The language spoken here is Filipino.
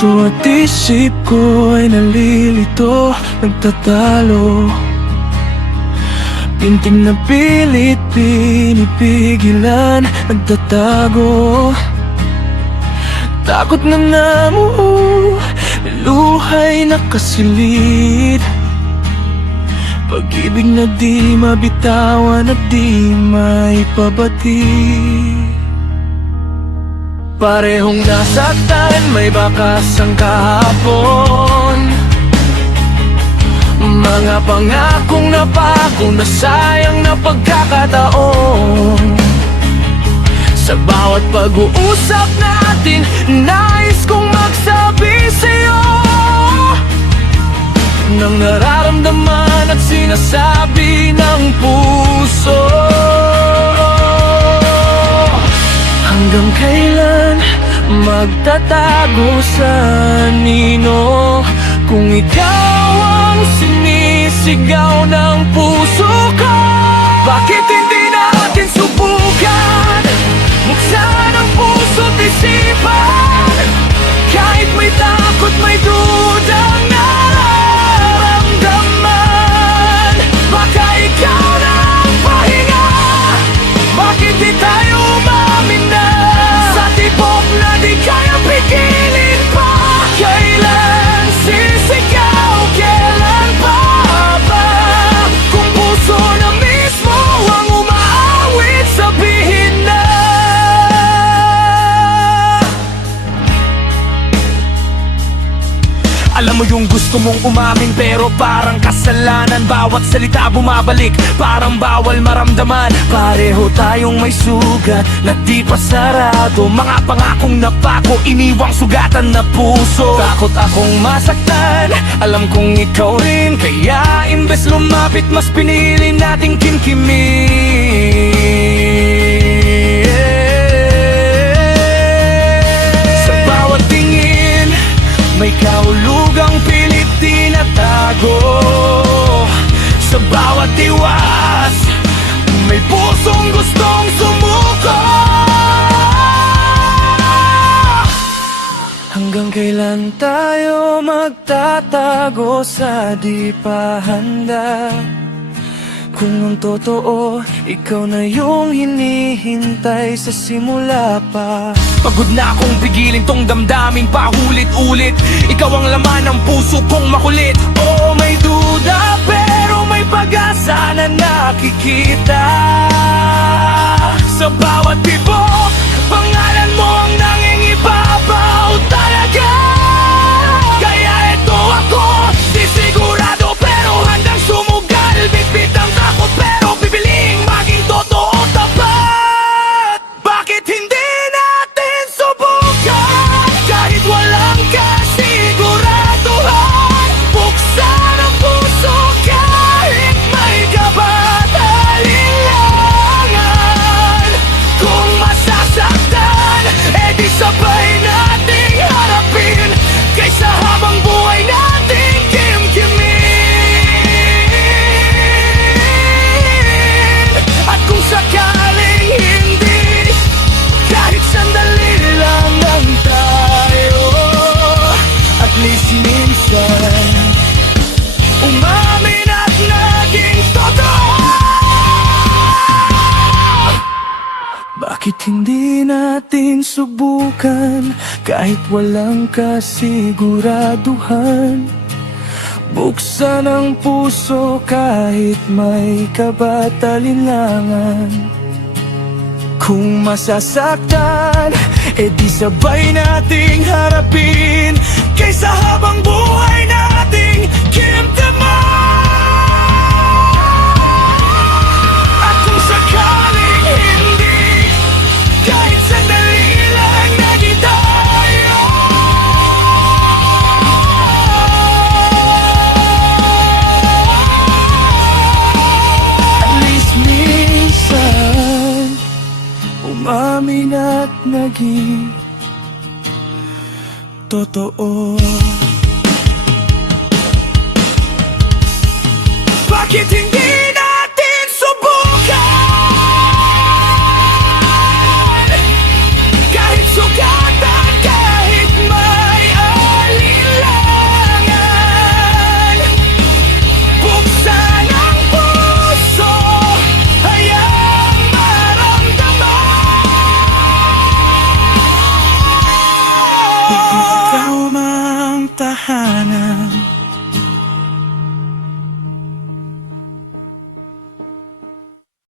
puso at isip ko ay nalilito, nagtatalo. Pintig na pilit, pinipigilan, nagtatago. Takot na namuo, luhay nakasilid. Pag-ibig na di mabitawan at di maipabatid. Parehong nasaktan, may bakas ang kahapon. Mga pangakong napako, nasayang na pagkakataon. Sa bawat pag-uusap natin, nais kong magsabi sa'yo ng nararamdaman at sinasabi ng puso. Hanggang kailan magtatago sa nino kung ikaw ang sinisigaw ng puso ko? Bakit hindi natin subukan buksan ang puso't isipan? Kahit may takot, may dudang nararamdaman. Baka ikaw na ang pahinga. Bakit di tayo umamin na sa tibok na di kayang pigilin pa? Kailan sisigaw, kailan pa ba? Kung puso na mismo ang umaawit, sabihin na. Alam mo yung gusto mong umamin pero parang kasalanan. Bawat salita bumabalik, parang bawal maramdaman. Pareho tayong may sugat na di pa sarado. Mga pangakong napako, iniwang sugatan na puso. Takot akong masaktan, alam kong ikaw rin. Kaya imbes lumapit, mas pinili nating kimkimin. Sa bawat tingin, may kahulugang pilit tinatago. Sa bawat iwas, may pusong gustong sumuko. Hanggang kailan tayo magtatago sa di pa handa? Kung ang totoo, ikaw na yung hinihintay sa simula pa. Pagod na akong pigilin tong damdamin paulit-ulit. Ikaw ang laman ng puso kong makulit. Oo, may duda pero may pag-asa na nakikita. Sa bawat tibok, pangalan mo ang nangingibabaw talaga. Kaya ito ako, di sigurado pero handang sumugal. Bitbit ang takot pero bibiling maging totoo tapat. Bakit hindi natin subukan kahit walang kasiguraduhan? Buksan ang puso kahit may kabat alinlangan. Kung masasaktan, edi sabay nating harapin kaysa habang buhay nating kimkimin. At kung sakaling hindi, kahit sandali lang lang tayo, at least minsan umamin at naging totoo. Bakit hindi natin subukan kahit walang kasiguraduhan? Buksan ang puso kahit may kabat alinlangan. Kung masasaktan, edi sabay nating harapin kaysa habang buhay nating kimtaman. At kung sakaling hindi, kahit sandali lang naging tayo, at least minsan umamin at naging totoo.